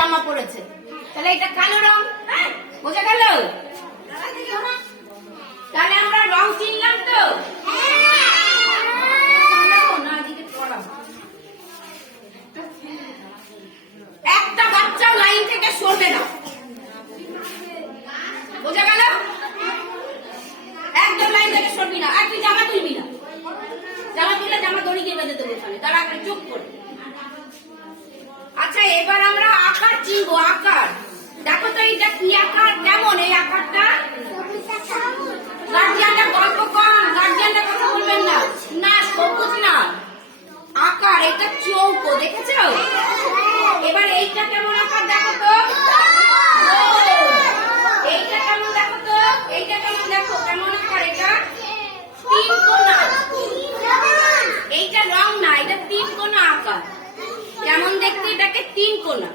জামা পরেছে, তাহলে এটা কালো রং, বোঝা গেল? তাহলে আমরা রং চিনলাম তো। একটা বাচ্চাও লাইন থেকে সরবে না, বোঝা গেল? একদম লাইন থেকে সরবি না। আর তুই জামা তুলবি না, জামা তুললে জামা দড়ি দিয়ে বেঁধে দেবো ওখানে, তারা চুপ করে। আচ্ছা, এবার আমরা আকার চিনবো। আকার দেখো তো, এইটা কি আকার, কেমন এই আকারটা? গার্জিয়ানটা গল্প কম, গার্জিয়ানটা কথা বলবেন না। না, সবুজ না আকার, এটা চৌকো, দেখেছো? এবার এইটা কেমন আকার দেখো তো, এইটা কেমন দেখো তো, এইটা কেমন দেখো, কেমন আকার? এটা তিন কোণা, এইটা রং না, এটা তিন কোণা আকার। কেমন দেখতে? এটাকে তিন কোণা।